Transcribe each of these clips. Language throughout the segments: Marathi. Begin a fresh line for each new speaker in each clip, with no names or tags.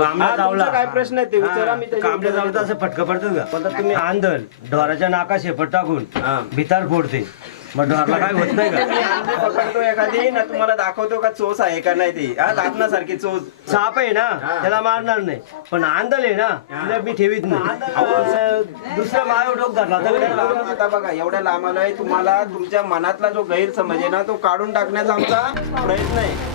तुमचा काय प्रश्न आहे ते विचारा मी त्याचे
कामला
उत्तर
चावला
देतो.
असं फटकं पडतं का? पण तुम्ही आंधळ ढोराच्या नाका शेपट टाकून
हा.
भितार फोडते. मग ढोरला काय होत नाही
मी
का
अंडी पकडतो एखादी ना तुम्हाला दाखवतो का चोच आहे का नाही ती? हा दाखण्यासारखी चोच.
साप आहे ना त्याला मारणार नाही. पण आंधळ आहे ना तिला मी ठेवीत नाही. अहो, दुसऱ्या माय डोक धरला तर
एवढ्या लांब आता बघा एवढ्या लांब आलोय तुम्हाला तुमच्या मनातला जो गैरसमज आहे ना तो काढून टाकण्याचा आमचा प्रयत्न आहे.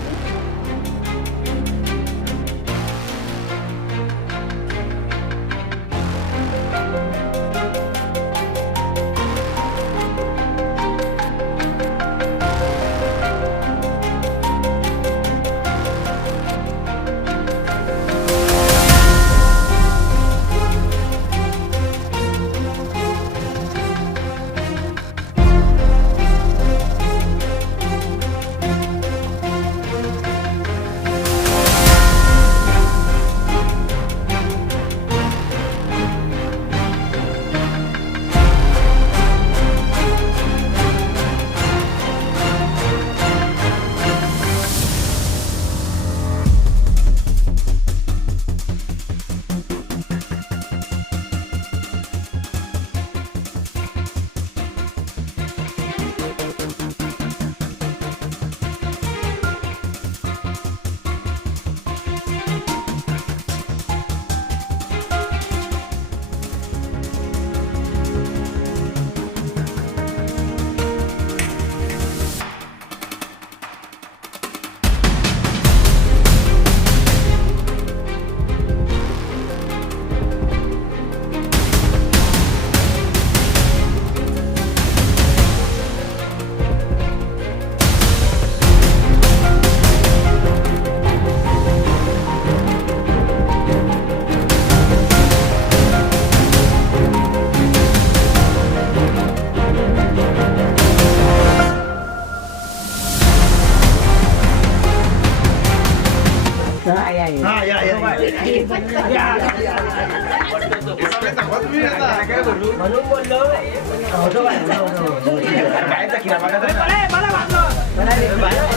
म्हणून बोललो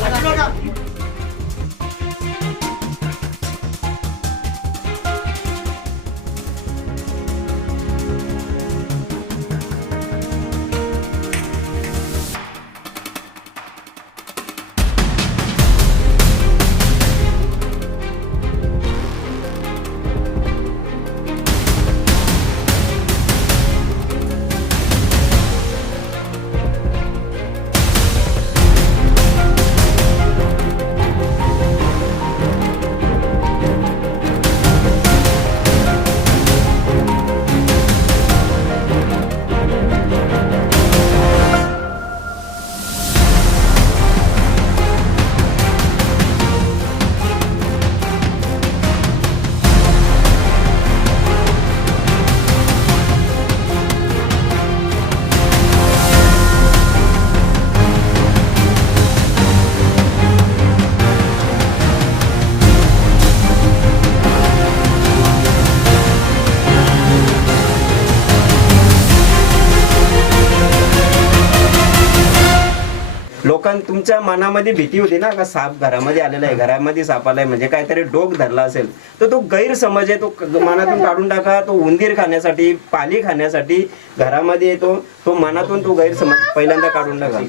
तुमच्या मनामध्ये भीती होती ना का साप घरामध्ये आलेला आहे घरामध्ये साप आलाय म्हणजे काहीतरी डोक धरला असेल तर तो गैरसमज आहे तो मनातून काढून टाका तो उंदीर खाण्यासाठी पाली खाण्यासाठी घरामध्ये येतो तो मनातून तो गैरसमज पहिल्यांदा काढून टाका.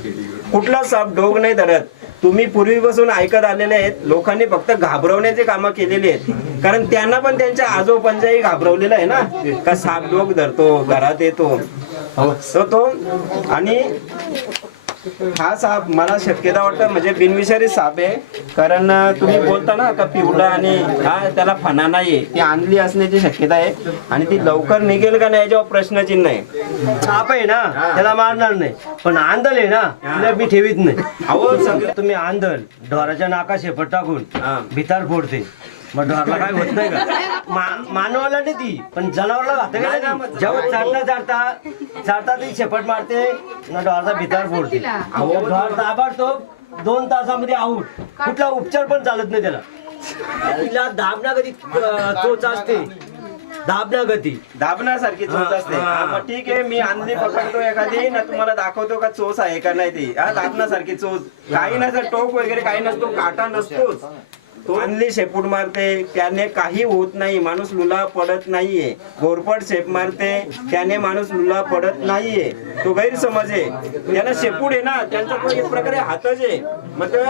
कुठला साप डोक नाही धरत. तुम्ही पूर्वीपासून ऐकत आलेले आहेत लोकांनी फक्त घाबरवण्याचे कामं केलेली आहेत. कारण त्यांना पण त्यांच्या आजोपांच्याही घाबरवलेलं आहे ना का साप डोग धरतो घरात येतो. तो आणि हा साप मला शक्यता वाटतं म्हणजे बिनविषारी साप आहे. कारण तुम्ही बोलता ना का पिवळा आणि हा त्याला फणा नाहीये. ती आणली असण्याची शक्यता आहे. आणि ती लवकर निघेल का नाही याच्यावर प्रश्नचिन्ह आहे.
साप आहे ना त्याला मारणार नाही. पण आंधळ आहे ना तिला मी ठेवीत नाही.
अहो सगळं
तुम्ही आंधळ ढोराच्या नाका शेपट टाकून
हा.
भितार फोडते. मग ढोरला काय होत नाही का? मा- मानवाला नाही ती पण जनावरला घातक आहे ना ती. जेव्हा चालता चालता चालता ती शेपट मारते ना ढोरचा भितार फोडते. अहो ढोर दाबाडतो दोन तासामध्ये आऊट कुठला उपचार पण चालत नाही त्याला. तिला दाबना अं, चोच असते. दाबना गती
दाबण्यासारखी चोच असते.
हा.
हा, मग ठीक आहे मी अंधी पकडतो एखादी ना तुम्हाला दाखवतो का चोच आहे का नाही ती. हा दाबण्यासारखी चोच. काही नसतं टोक वगैरे काही नसतो काटा नसतोच. तो आणली शेपूट मारते त्याने काही होत नाही माणूस लुला पडत नाहीये. घोरपड शेप मारते त्याने माणूस लुला पडत नाहीये. तो गैरसमज आहे. त्यांना शेपूट आहे ना त्यांचा एक प्रकारे हातच आहे. मग ते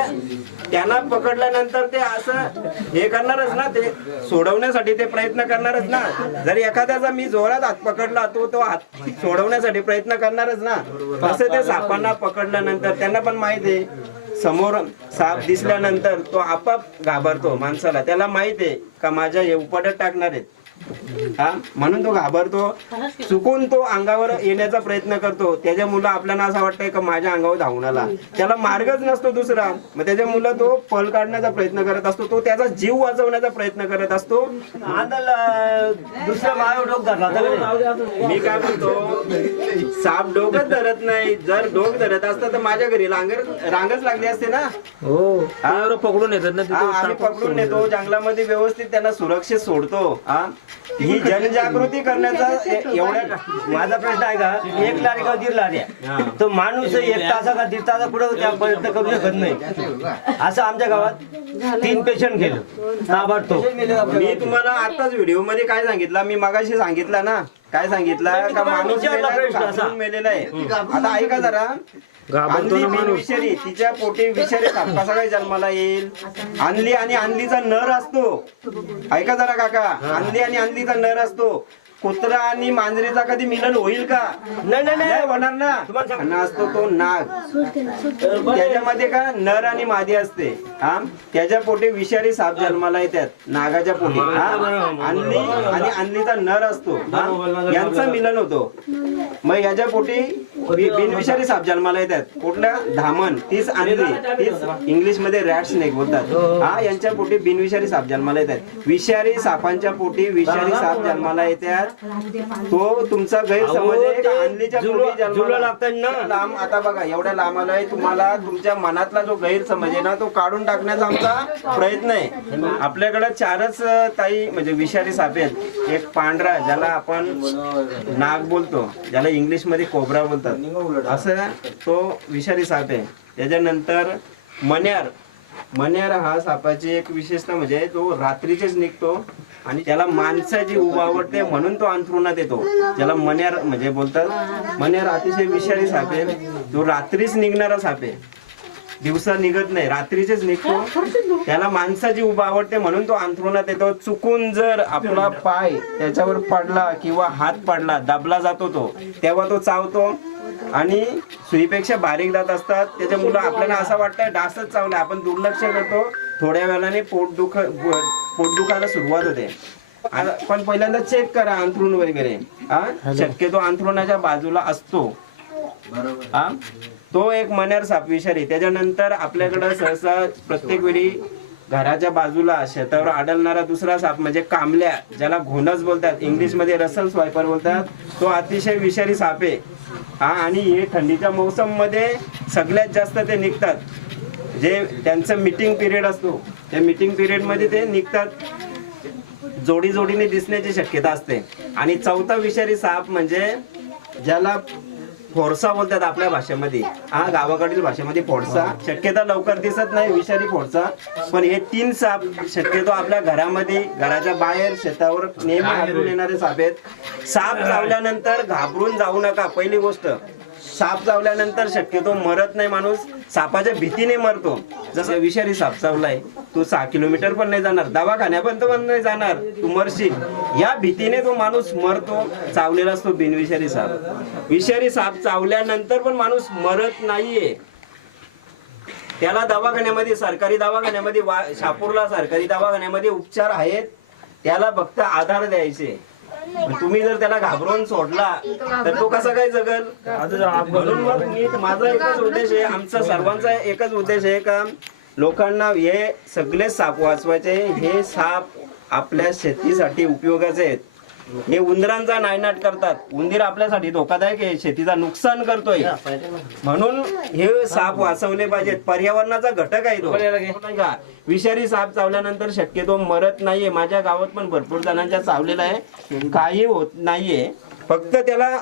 त्यांना पकडल्यानंतर ते असं हे करणारच ना ते सोडवण्यासाठी ते प्रयत्न करणारच ना. जर एखाद्याचा मी जोरात हात पकडला तो तो हात सोडवण्यासाठी प्रयत्न करणारच ना. असं ते सापांना पकडल्यानंतर त्यांना पण माहीत आहे समोर साप दिसल्यानंतर तो आपाप घाबरतो माणसाला. त्याला माहीत आहे का माझ्या हे उपडत टाकणार आहेत. हा? म्हणून तो घाबरतो. चुकून तो अंगावर येण्याचा प्रयत्न करतो. त्याच्या मुलं आपल्याला असं वाटतंय का माझ्या अंगावर धावून आला. त्याला मार्गच नसतो दुसरा. मग त्याच्या मुलं तो पल काढण्याचा प्रयत्न करत असतो. तो त्याचा जीव वाचवण्याचा प्रयत्न करत असतो.
दुसऱ्या मायावर डोक धरला?
मी काय म्हणतो? साप डोकच धरत नाही. जर डोक धरत असतं तर माझ्या घरी रांगर रांगच लागली असते ना.
हो. पकडून येतात ना
आम्ही पकडून नेतो. जंगलामध्ये व्यवस्थित त्यांना सुरक्षित सोडतो. हा? ही जनजागृती करण्याचा एवढ्या
माझा प्रश्न आहे का? एक लारी का दीड लाऱ्या तो माणूस एक तासा का दीड तासा पुढे प्रयत्न करू शकत नाही. असं आमच्या गावात तीन पेशंट गेलं. ताबडतोब.
मी तुम्हाला आताच व्हिडिओमध्ये काय सांगितलं? मी मगाशी सांगितलं ना काय सांगितलं? का माणूस. घाबरून मेलेला आहे. आता ऐका जरा.
घाबरतो
आणली
ना
बिन
माणूस.
विषारी तिच्या पोटी विषारी साप. कसा काय जन्माला येईल? आणली आणि आणलीचा नर असतो. ऐका जरा काका. आणली आणि आणलीचा नर असतो. कुत्रा आणि मांजरीचा कधी मिलन होईल का?
नाही नाही
नाही होणार ना. असतो तो नाग. त्याच्यामध्ये का नर आणि मादी असते. हा? त्याच्या पोटी विषारी साप जन्माला येतात. नागाच्या पोटी. हा? आणली आणि आणलीचा नर असतो. यांचा यांचं मिलन होतो. मग याच्या पोटी बिनविषारी साप जन्माला येतात. कुठल्या धामण. तीच आणली तीच इंग्लिशमध्ये रॅट स्नेक बोलतात. हा? यांच्या पोटी बिनविषारी साप जन्माला येतात. विषारी सापांच्या पोटी विषारी साप जन्माला येतात. तो तुमचा गैरसमज आहे का आणलीच्या जन्माला?
ना.
लांब आता बघा एवढ्या लांब आलोय तुम्हाला तुमच्या मनातला जो गैरसमज आहे ना तो काढून टाकण्याचा आमचा प्रयत्न आहे. आपल्याकडे चारच अं, ताई म्हणजे विषारी साप आहेत. एक पांढरा ज्याला आपण नाग बोलतो ज्याला इंग्लिशमध्ये कोबरा बोलतात. असं तो विषारी साप आहे. त्याच्यानंतर मण्यार. मन्यारा हा सापाची एक विशेषता म्हणजे तो रात्रीचेच निघतो आणि त्याला माणसाची उभ आवडते म्हणून तो अंथरुणात येतो. त्याला मन्यार म्हणजे बोलतात. मण्यार अतिशय विषारी साप आहे. तो रात्रीच निघणारा साप आहे. दिवसा निघत नाही रात्रीचेच निघतो. त्याला माणसाची उभा आवडते म्हणून तो अंथरुणात येतो. चुकून जर आपला पाय त्याच्यावर पडला किंवा हात पडला दाबला जातो तो तेव्हा तो चावतो. आणि सुईपेक्षा बारीक दात असतात. त्याच्या मुलं आपल्याला असं वाटतं डासच चावला. आपण दुर्लक्ष करतो. थोड्या वेळाने पोट दुख पोट दुखायला सुरुवात होते. पण पहिल्यांदा चेक करा अंथरुण वगैरे. हा? शक्यतो अंथरुणाच्या बाजूला असतो. हा? तो एक मण्यार साप विषारी. त्याच्यानंतर आपल्याकडं सहसा प्रत्येक वेळी घराच्या बाजूला शेतावर आढळणारा दुसरा साप म्हणजे कामल्या ज्याला घोणस बोलतात. इंग्लिशमध्ये रसल स्वायपर बोलतात. तो अतिशय विषारी साप आहे. हा आणि हे थंडीच्या मौसममध्ये सगळ्यात जास्त ते निघतात. जे त्यांचं मीटिंग पिरियड असतो. त्या मिटिंग पिरियडमध्ये ते निघतात. जोडी जोडीने दिसण्याची शक्यता असते. आणि चौथा विषारी साप म्हणजे ज्याला फोडसा बोलतात आपल्या भाषेमध्ये. हा गावाकडील भाषेमध्ये फोडसा. शक्यता लवकर दिसत नाही विषारी फोडसा. पण हे तीन साप शक्यतो आपल्या घरामध्ये घराच्या बाहेर शेतावर नेहमी आढळून येणारे साप आहेत. साप चावल्यानंतर घाबरून जाऊ नका पहिली गोष्ट. साप चावल्यानंतर शक्यतो मरत नाही माणूस सापाच्या भीतीने मरतो. जसा विषारी साप चावलाय तू सहा किलोमीटर पण नाही जाणार दवाखान्यापर्यंत पण नाही जाणार तू मरशील. या भीतीने तो माणूस मरतो चावलेला असतो बिनविषारी साप. विषारी साप चावल्यानंतर पण माणूस मरत नाहीये. त्याला दवाखान्यामध्ये सरकारी दवाखान्यामध्ये वा शापूरला सरकारी दवाखान्यामध्ये उपचार आहेत त्याला फक्त आधार द्यायचे. तुम्ही जर त्याला घाबरून सोडला तर तो कसा काय जगल? म्हणून मग मी माझा एकच उद्देश आहे आमचा सर्वांचा एकच उद्देश आहे का लोकांना हे सगळे साप वाचवायचे हे साप आपल्या शेतीसाठी उपयोगाचे आहेत. हे उंदरांचा नायनाट करतात. उंदीर आपल्यासाठी धोकादायक आहे. शेतीचा नुकसान करतोय. म्हणून. हे साप वाचवले पाहिजेत. पर्यावरणाचा घटक आहे तो. का? विषारी साप चावल्यानंतर शक्यतो मरत नाहीये. माझ्या गावात पण भरपूर जणांच्या चावलेला आहे. काही होत नाहीये. फक्त त्याला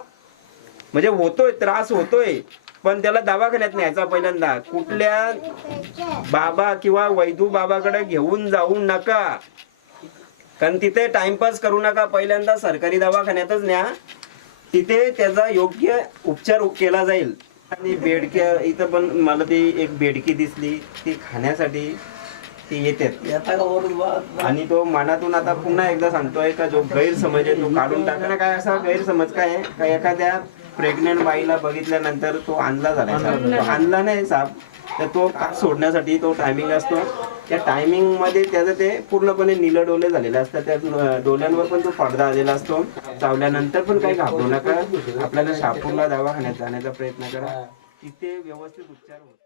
म्हणजे होतोय त्रास होतोय. पण त्याला दवाखान्यात न्यायचा पहिल्यांदा. कुठल्या बाबा किंवा वैदू बाबाकडे घेऊन जाऊ नका. कारण तिथे टाइमपास करू नका. पहिल्यांदा सरकारी दवाखान्यातच न्या. तिथे त्याचा योग्य उपचार केला जाईल. आणि बेडक्या इथं पण मला ती एक बेडकी दिसली. ती खाण्यासाठी ती येतात आणि तो मनातून आता पुन्हा एकदा सांगतोय का जो गैरसमज आहे तो काढून टाकणं काय असा गैरसमज काय आहे? का एखाद्या प्रेग्नेंट बाईला बघितल्यानंतर तो आणला झाला आणला नाही साप. तर तो सोडण्यासाठी तो टायमिंग असतो. त्या टायमिंगमध्ये त्याचं ते पूर्णपणे निलं डोले झालेले असतात त्या डोल्यांवर पण तो पडदा आलेला असतो. चावल्यानंतर पण काही घाबरू नका. आपल्याला शापूरला दवाखान्यात जाण्याचा प्रयत्न करा. तिथे व्यवस्थित उपचार होतो